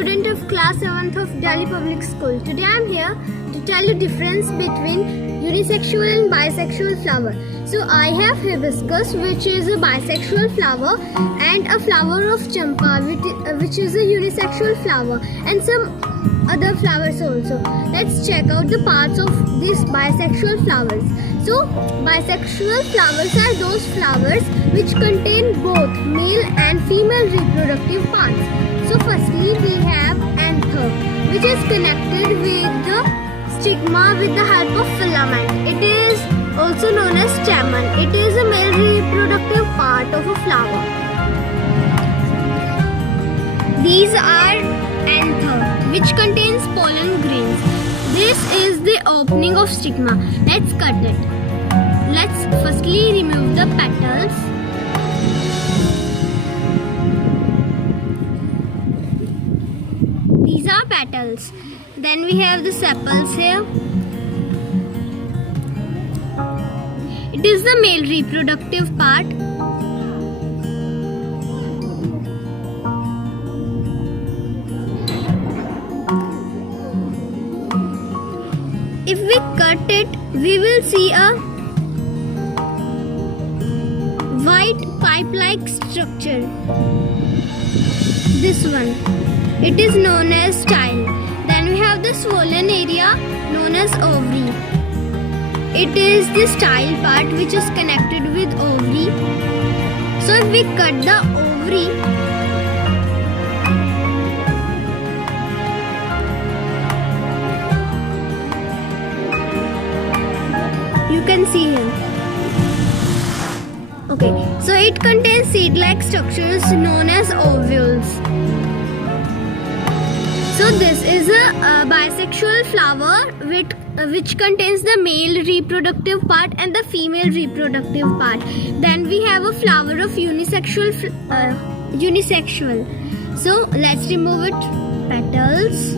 student of class 7th of Delhi Public School. Today I am here to tell you difference between unisexual and bisexual flower. So I have hibiscus, which is a bisexual flower, and a flower of champa, which is a unisexual flower, and some other flowers also. Let's check out the parts of these bisexual flowers. So bisexual flowers are those flowers which contain both male and female reproductive parts. So firstly we have anther, which is connected with the stigma with the help of filament. It is also known as stamen. It is a male reproductive part of a flower. These are anther, which contains pollen grains. This is the opening of stigma. Let's cut it. Let's firstly remove the petals. These are petals. Then we have the sepals here. It is the male reproductive part. If we cut it, we will see a white pipe-like structure. This one. It is known as style. Then we have the swollen area known as ovary. It is the style part which is connected with ovary. So if we cut the ovary, you can see here. Okay, so it contains seed-like structures known as ovules. So this is a bisexual flower which contains the male reproductive part and the female reproductive part. Then we have a flower of unisexual. So let's remove it. Petals.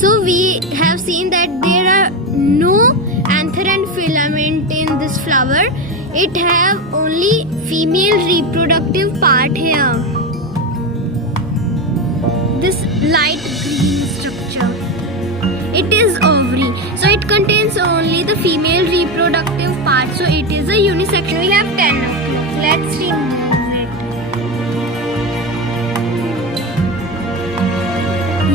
So we have seen that there are no anther and filament in this flower. It have only female reproductive part here. This light green structure. It is ovary. So it contains only the female reproductive part. So it is a unisexual. We have 10 o'clock. Let's remove it.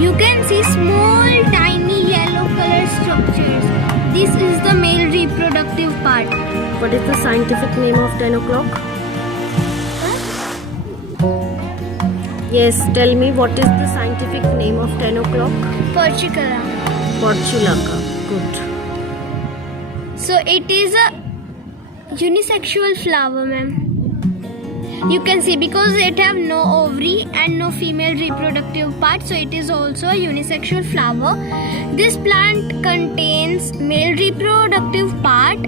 You can see small tiny yellow color structures. This is the male reproductive part. What is the scientific name of 10 o'clock? Yes, tell me what is the scientific name of 10 o'clock? Portulaca. Portulaca. Good. So it is a unisexual flower, ma'am. You can see because it have no ovary and no female reproductive part, so it is also a unisexual flower. This plant contains male reproductive part,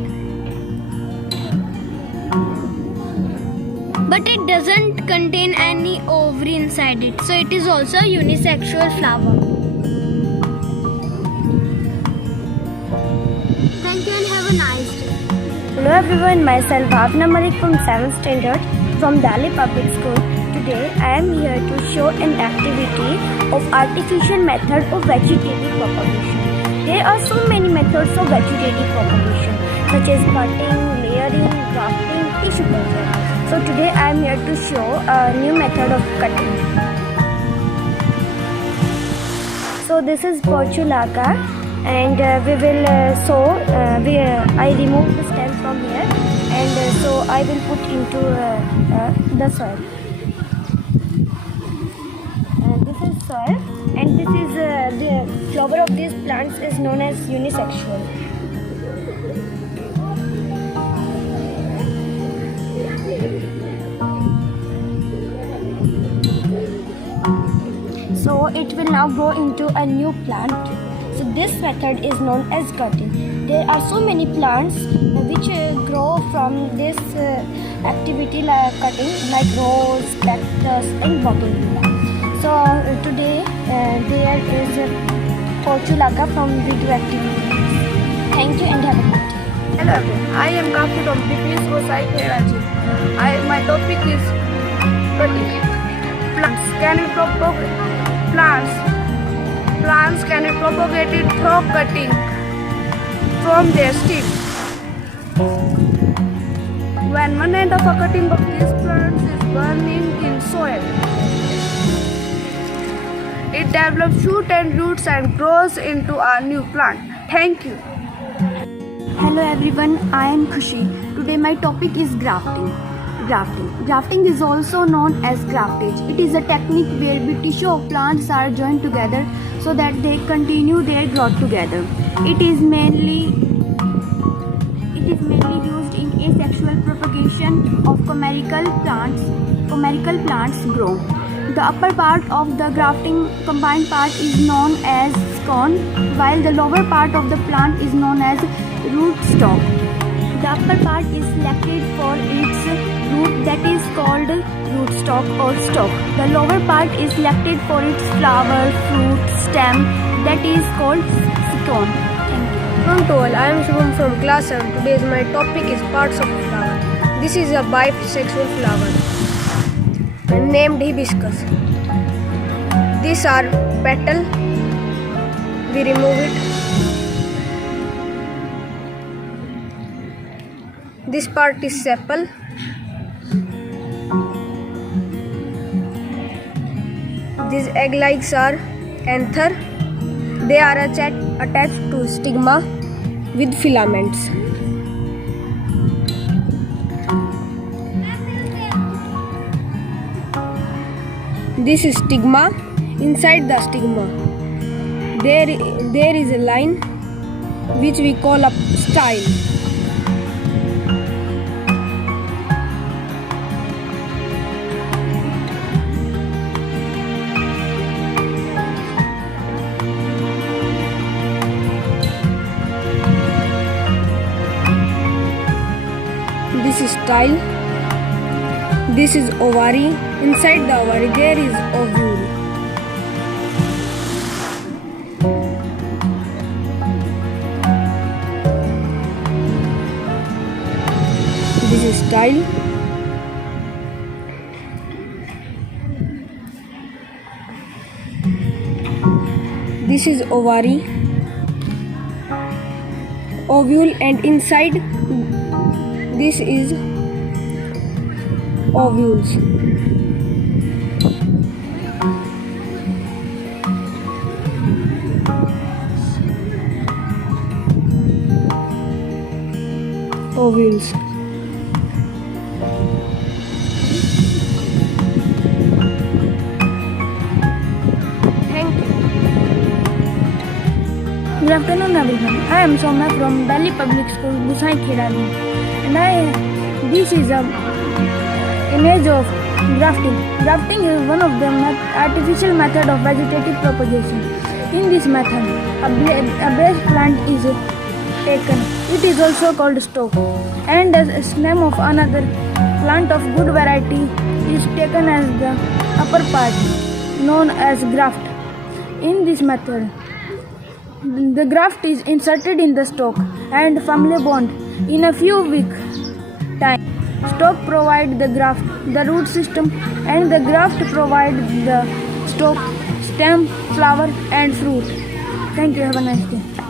but it doesn't contain any ovary inside it, so it is also a unisexual flower. Thank you and have a nice day. Hello everyone, myself Bhavna Malik from 7th standard from Delhi Public School. Today I am here to show an activity of artificial method of vegetative propagation. There are so many methods of vegetative propagation such as cutting, layering, grafting, tissue culture. So today I am here to show a new method of cutting. So this is Portulaca, and we will I remove the stem from here, and so I will put into the soil. This is soil, and this is the flower of these plants is known as unisexual. So it will now grow into a new plant. So this method is known as cutting. There are so many plants which grow from this activity like cutting, like rose, cactus and bougainvillea. So today there is Portulaca from video activities. Thank you and have a good day. Hello everyone, I am Kafi from BPS Gosai Kerachi. My topic is cutting. Plants can be plants can be propagated through cutting from their stem. When one end of a cutting of these plants is burning in soil, it develops shoot and roots and grows into a new plant. Thank you. Hello everyone, I am Khushi. Today my topic is grafting. Grafting is also known as graftage. It is a technique where tissue of plants are joined together so that they continue their growth together. It is mainly used in asexual propagation of chimerical plants grow. The upper part of the grafting combined part is known as cone, while the lower part of the plant is known as rootstock. The upper part is selected for its root, that is called rootstock or stalk. The lower part is selected for its flower, fruit, stem, that is called scion. Welcome to all, I am Shubham from class 7. Today's my topic is parts of a flower. This is a bisexual flower named hibiscus. These are petal. We remove it. This part is sepal. These egg-likes are anther. They are attached to stigma with filaments. This is stigma. Inside the stigma, there is a line which we call a style. This is style. This is ovary. Inside the ovary there is ovule. This is style. This is ovary, ovule, and inside this is ovules. Ovules. Thank you. Good afternoon everyone. I am Soumya from Delhi Public School, Gusai Khirali, and this is a image of grafting. Grafting is one of the artificial method of vegetative propagation. In this method, a base plant is taken. It is also called stalk, and the stem of another plant of good variety is taken as the upper part, known as graft. In this method, the graft is inserted in the stalk and family bond in a few weeks time. Stalk provide the graft, the root system, and the graft provide the stalk, stem, flower, and fruit. Thank you. Have a nice day.